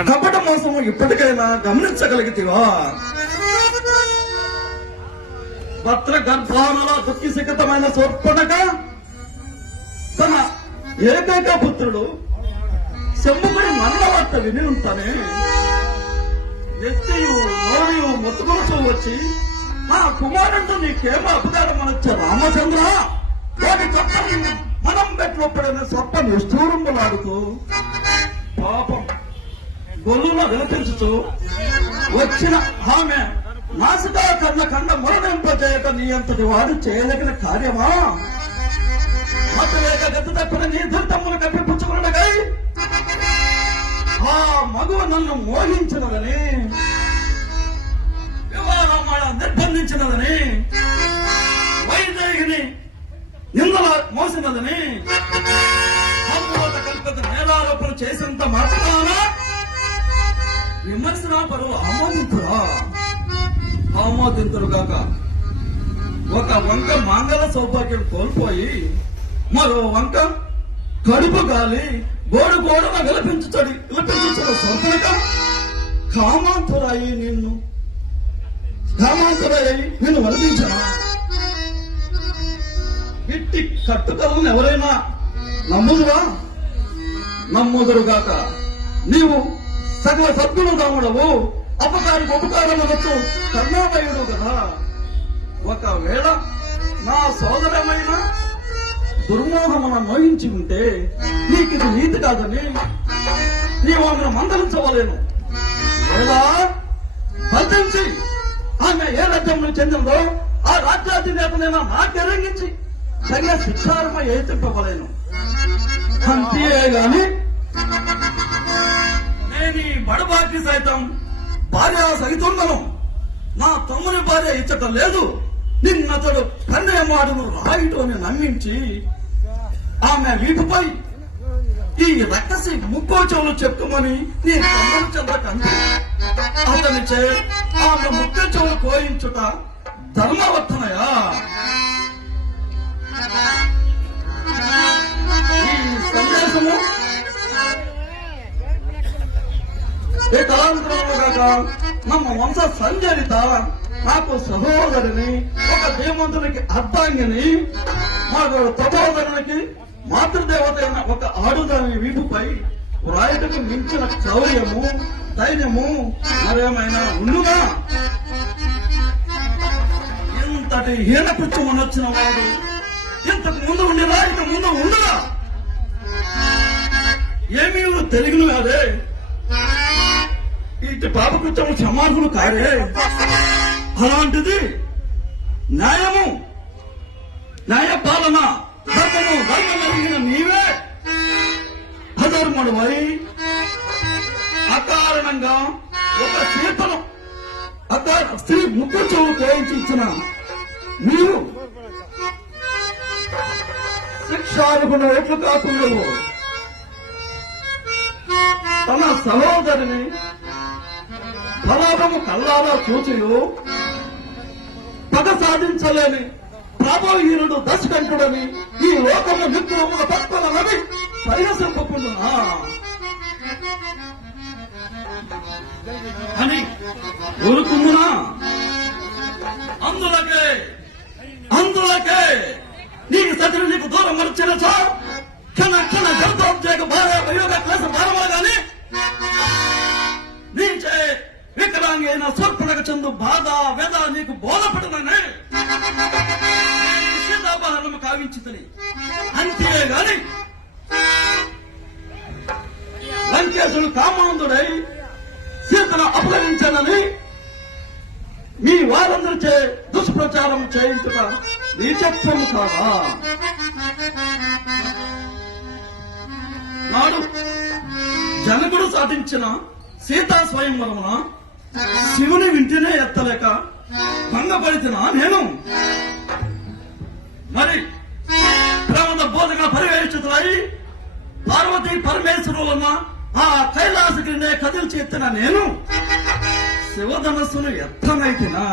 కపట మోసము ఇప్పటికైనా గమనించగలిగితేవా? భద్ర గర్భానుల దుఃఖిసిఖితమైన సోర్పణక తన ఏకైక పుత్రుడు శంభుకుడి మరణ వార్త విని ఉంటానే ఎత్తియు నోరియు మొత్తుకొలుచు వచ్చి ఆ కుమారుడు నీకేమో అపకారం అనొచ్చా రామచంద్ర? వాటి చట్టం మనం పెట్టుపడిన సొప్ప నిష్ఠూరంబలాడుతూ పాపం గొల్లులో విలపించుతూ వచ్చిన ఆమె నాసికా కన్న కండ మరణింపజేయక నీ అంతటి వాడు చేయదగిన కార్యమా? మతలేక గతి తప్పిన నీ ధృతములు కప్పిపుచ్చుకున్నకై ఆ మగువ నన్ను మోహించినదని వివాహం నిర్బంధించినదని వైదేహిని నిందల మోసినదని సంబోధ కల్పిత నేరారోపణ చేసినంత మాత్రాన విమర్శన పరువు ఆమోదింతురా ఆమోదింతురు గాక ఒక వంక మాంగళ సౌభాగ్యం కోల్పోయి మరో వంక కడుపు గాలి గోడు గోడన విలపించుచడి విలపించుచున్న సొంతక కామాంతురాయి నిన్ను. కామాంతురాయి నిన్ను వలపించనా? ఇట్టి కట్టుకలను ఎవరైనా నమ్ముదురా? నమ్ముదురుగాక నీవు సకల సద్గుణ రాముడవు అపకారికి ఉపకారం అనొచ్చు కర్ణాభయుడు కదా. ఒకవేళ నా సోదరమైన దుర్మోహమున మోహించి ఉంటే నీకు ఇది నీతి కాదని నీవు ఆమెను మందలించవలేను. లేదా బంధించి ఆమె ఏ రాజ్యంలో చెందిందో ఆ రాజ్యాధినేతనైనా నాకెరంగించి సరిగా శిక్షార్మ ఏతింపవలేను అంతే గాని లేని బడబాకి సైతం భార్య సహితుండను. నా తమ్ముని భార్య ఇచ్చటం లేదు. నిన్నతడు కన్నే మాటను రాయిటోని నమ్మించి ఆమె వీపుపై ఈ రక్తసి ముక్కో చెవులు చెప్పుమని నీ తమ్ముడు అతని చే ఆమె ముక్కో చెవులు కోయించుట ధర్మవర్తనయా ఈ సందేశము ఏ తలాంతరంలో కాక ನಮ್ಮ వంశ సంచరిత నాకు సహోదరిని ఒక ధీమంతునికి అర్ధాంగిని మాకు తపోదరునికి మాతృదేవత అయిన ఒక ఆడుదాని వీపుపై వ్రాయటకు మించిన శౌర్యము ధైర్యము మరేమైనా ఉండుగా ఇంతటి హీనకృత్యం ఉండొచ్చిన వాడు ఇంతకు ముందు ఉండిరా ఇక ముందు ఉండుగా ఏమీ తెలుగును కాదే ఇట్టి పాపకృత్యం సమాధులు కాడే అలాంటిది న్యాయము న్యాయ పాలన ధర్మము ధర్మమెరిగిన నీవే మరి అకారణంగా ఒక శిల్పను స్త్రీ ముక్కు చెవులు కోయించి ఇచ్చిన నీవు శిక్షార్హుడు ఎట్లు కాకుండా తన సహోదరిని ఫలాభము కల్లారా చూచియు పగ సాధించలేని ప్రభోహీనుడు దశకంఠుడని ఈ లోకము విగ్రహముల పక్కనని పరిహసింపకుండా అని ఊరుకుందునా? అందులకే అందులకే నీకు సతిని నీకు దూరం మరచిన క్షణ క్షణ గర్భోద్యోగ భార్య ప్రయోగ క్లాస కానీ నీచే వికలాంగి అయిన చందు బాధ వేద నీకు బోధపడననే సీతాపహరణము కావించుతని. అంతేగాని లంకేశుడు కామాంధుడై సీతను అపహరించానని మీ వారందరిచే దుష్ప్రచారం చేయించుట నీచత్వం కాదా? నాడు జనకుడు సాధించిన సీతా స్వయంవరమున శివుని వింటేనే ఎత్తలేక భంగపడిచిన నేను. మరి ప్రమద బోధగా పరివేషితులై పార్వతి పరమేశ్వరులన్న ఆ కైలాసగిరినే కదిల్చి ఎత్తిన నేను శివధనస్సును ఎత్తనైతినా?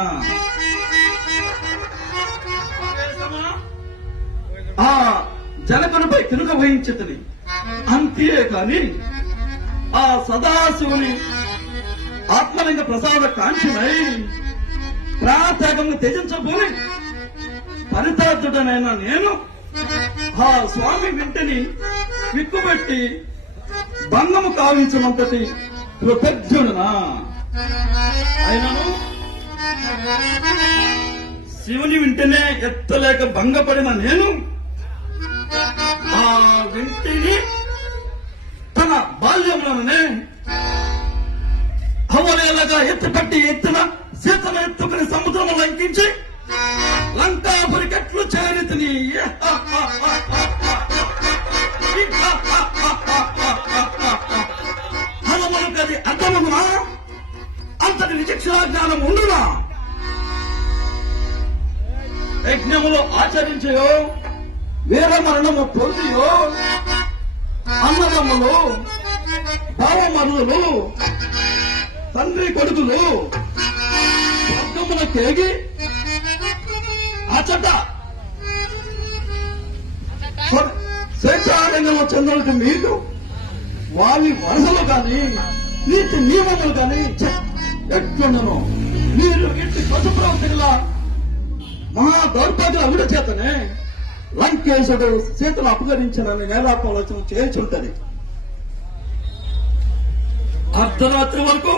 ఆ జనకునిపై తినుక వహించితిని. అంతే కాని ఆ సదాశివుని ఆత్మలింగ ప్రసాద కాంక్షినై ప్రాత్యాగము త్యజించబోని పరితార్థుడనైనా నేను ఆ స్వామి వింటిని విక్కుబెట్టి భంగము కావించినంతటి కృతజ్ఞుడునా? అయినను శివుని వింటనే ఎత్తలేక భంగపడిన నేను ఆ వింటిని తన బాల్యంలోనే హవలేలగా ఎత్తుపట్టి ఎత్తిన సీతను ఎత్తుకుని సముద్రము లంకించి లంకాపురికెట్లు చేరితిని హనుమనుకది అర్థమగునా అంతటి విచక్షణ జ్ఞానం ఉండునా? యజ్ఞములు ఆచరించయో వీర మరణము పొందియో అన్నదమ్ములు భావమరులు తండ్రి కొడుకులు. స్వర్గమున కేగి అచట స్వ- స్వేచ్ఛారంగంలో చెందలకు మీరు వాళ్ళి వరసలు కాని నీతి నియమములు కాని ఎట్లుండను. మీరు ఇంటి పశు ప్రవర్తనలా మహా దౌర్భాగ్య అవిడ చేతనే లంకేశుడు సీతను అపహరించనని నేలాపాలోచన చేయించుంటది అర్ధరాత్రి వరకు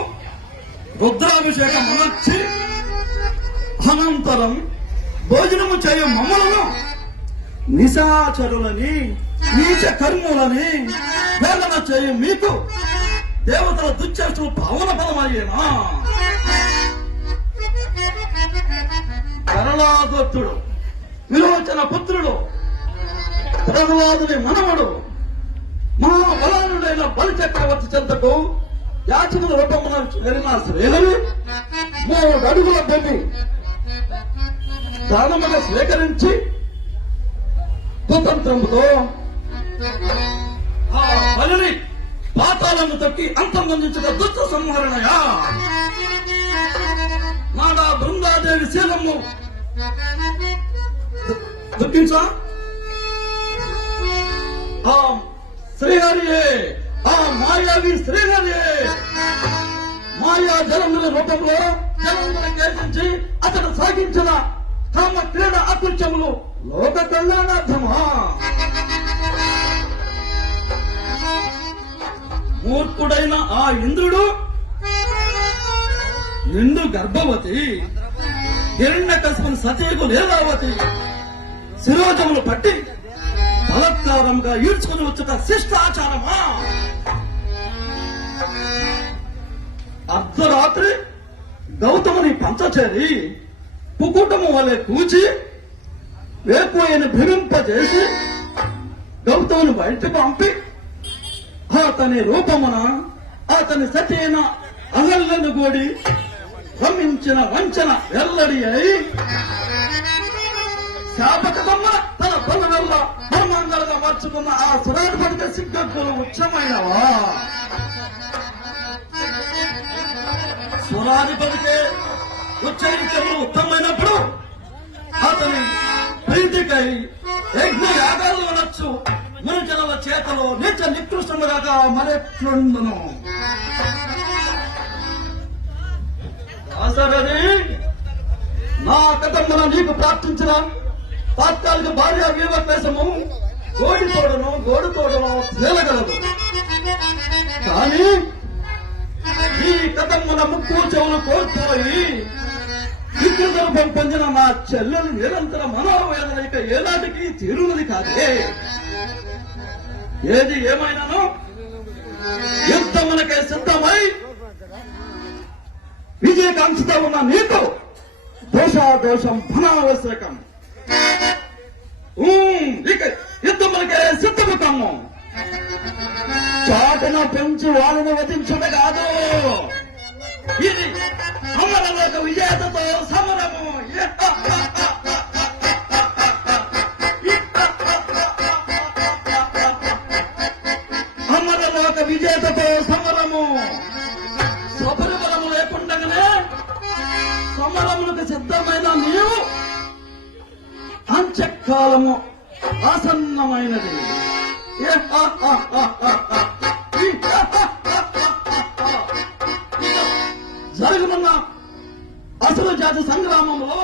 రుద్రాభిషేకం అనర్చి అనంతరం భోజనము చేయ మమ్మలను నిశాచరులని నీచ కర్ములని వేదన చేయ మీకు దేవతల దుశ్చర్చలు పవన ఫలమయ్యేనా? కరళాదత్తుడు విరోచన పుత్రుడు ధనవాదుని మనవడు మహాబలానుడైన బలి చక్రవర్తి చెంతకు యాచకుల రూపమున చేరిన శ్రేణులు మూడు అడుగుల భూమి. దానముగా స్వీకరించి కుతంత్రంతో ఆ బలిని పాతాలను తట్టి అంతమందించిన దుష్ట సంహరణయా. నాడా బృందాదేవి శీలము. దుఃఖించా? ఆ శ్రీహరియే. ఆ మాయావి శ్రీహరియే మాయా జలంధుల రూపంలో జలములను కేసించి అతడు సాగించిన కామ క్రీడ అకృత్యములు లోక కళ్యాణార్థమా? మూర్ఖుడైన ఆ ఇంద్రుడు ఇందు గర్భవతి హిరణ్య కసుపుని సతీకు లేదావతి శిరోజములు పట్టి బలత్కారంగా ఈడ్చుకుని వచ్చుట శిష్టాచారమా అర్ధరాత్రి గౌతముని పంచచేరి పుకుటము వలె కూచి వేకువైన భ్రమింపజేసి గౌతముని బయట పంపి అతని రూపమున అతని సతీన అహల్లను గోడి రమించిన వంచన వెల్లడి అయి శాపకమ్మ తన పనుల వల్ల మార్చుకున్న ఆ సురాధిపతిక సిగ్గక్కులు ఉచ్చమైనవా? సురాధిపతికే ఉచ్చరించడం ఉత్తమైనప్పుడు అతని ప్రీతికై యజ్ఞ యాగాలు అనొచ్చు మునిజనుల చేతలో నిత్య నికృష్టముగా మరెట్లుండును? దాసరథి నా కథమ్మన నీకు ప్రార్థించిన తాత్కాలిక భార్య వీరక్లేశము గోడి తోడను గోడు తోడను తేలగలదు. కానీ ఈ కథమున ముక్కు చెవులు కోల్పోయి విద్యుదర్భం పొందిన మా చెల్లెలు నిరంతర మనోవేదన ఇక ఏనాటికి తీరునది కాదే. ఏది ఏమైనాను యుద్ధమునకే సిద్ధమై విజయకాంక్షతో ఉన్న నీకు దోషాదోషం ఫలావశ్యకం ఉమ్, ఇక యుద్ధమునకే సిద్ధము చాటున పెంచి వాళ్ళని వధించుట కాదు. ఇది అమరలోక విజేతతో సమరము. అమరలోక విజేతతో సమరము. శబరిమలము లేకుండగానే సమరములకు సిద్ధమైన నీవు అంత్యకాలము ఆసన్నమైనది. జరగనున్న అసలు జాతి సంగ్రామంలో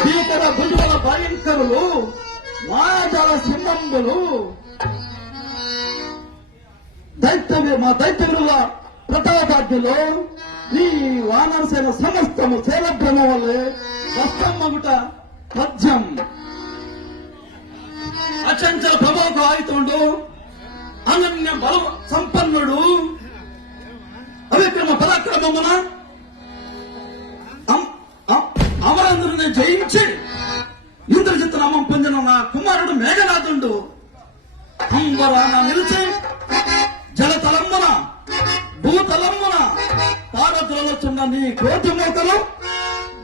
భీకర భుజుల భయంకరులు మాయాజాల సింహంబులు దైత్యము మా దైత్యుల ప్రతాపాద్యులు ఈ వానరసేన సమస్తము శైలభ్రమ వల్లే వస్తమ్మగుట పద్యం అచంచల ప్రభోకు ఆయుతుండు. అనన్య బల సంపన్నుడు. అవిక్రమ పరాక్రమమున అం- అమరేంద్రుని జయించి ఇంద్రజిత్ నామం పొందిన నా కుమారుడు మేఘనాథుండు. అంబరాన నిలిచి జలతలమ్మున భూతలమ్మున తారతులచున్న నీ కోటి మోకలు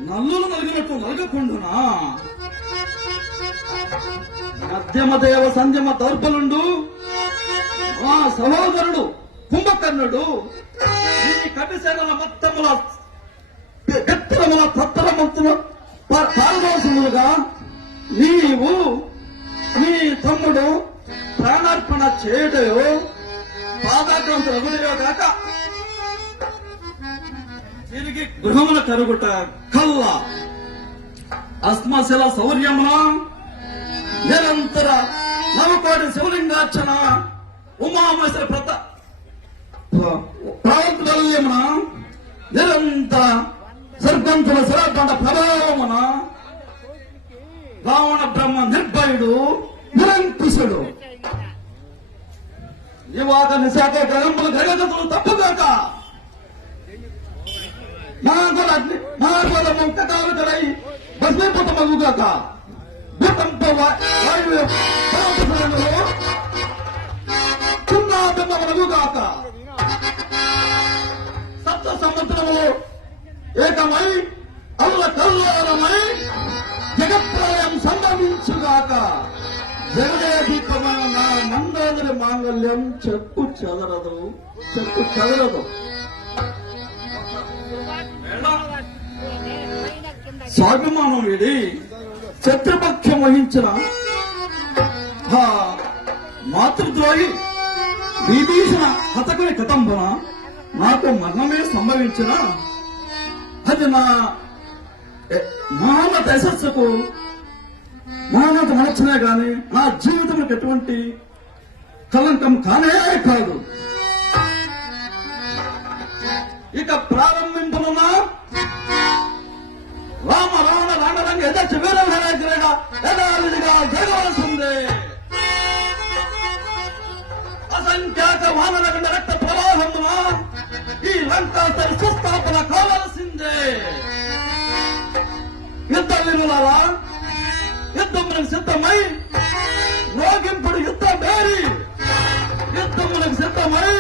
నల్లులు నలిగినట్టు నలగకుండునా? మధ్యమ దేవ సంధ్యమ దౌర్బలుండు. మా సహోదరుడు కుంభకర్ణుడు ఈ కపిసేనల మొత్తముల గత్తరముల తత్తరముల పారదోషములుగా నీవు నీ తమ్ముడు ప్రాణార్పణ చేయడయో పాదాక్రాంత రఘుడియో కాక తిరిగి గృహముల కరుగుట కల్లా. అస్మశిల శౌర్యమున నిరంతర నవకోటి శివలింగార్చన ఉమామేశ్వర ప్రత ప్రాంతమున నిరంతర సర్పంచుల శిరపంట ప్రభావమున రావణ బ్రహ్మ నిర్భయుడు నిరంకుశుడు. ఇవాక నిశాఖ గ్రహములు గ్రహగతులు తప్పుగాక నాగల నాగల ముంకటాలకరై భస్మీభూతమగుగాక. భూకంప వా- వాయువు పర్వతశ్రేణులు చిన్నాభిన్నమగుగాక సప్త సంవత్సరములు ఏకమై అల్ల కల్లోలమై జగత్ప్రలయం సంభవించుగాక నా మాంగళ్యం చెప్పు చెదరదు చెప్పు చెదరదు స్వాభిమానం వీడి శత్రుపక్షం వహించిన ఆ మాతృద్రోహి విభీషణ హతకుని కతంబన నాకు మరణమే సంభవించిన. అది నా మహోన్నత యశస్సుకు మహోన్నత మనస్సునే గాని నా జీవితంలో ఎటువంటి కలంకం కానే కాదు. ఇక ప్రారంభింపనున్నా రామ రావణ రాణరంగ యథక్ష వీర వినాయకుడిగా యథావిధిగా జరగవలసిందే అసంఖ్యాక వానర గండ రక్త ప్రవాహమున ఈ లంకాస్తరి సుస్థాపన కావలసిందే యుద్ధ వినులారా యుద్ధములకు సిద్ధమై రోగింపుడు యుద్ధ మేరి యుద్ధములకు సిద్ధమై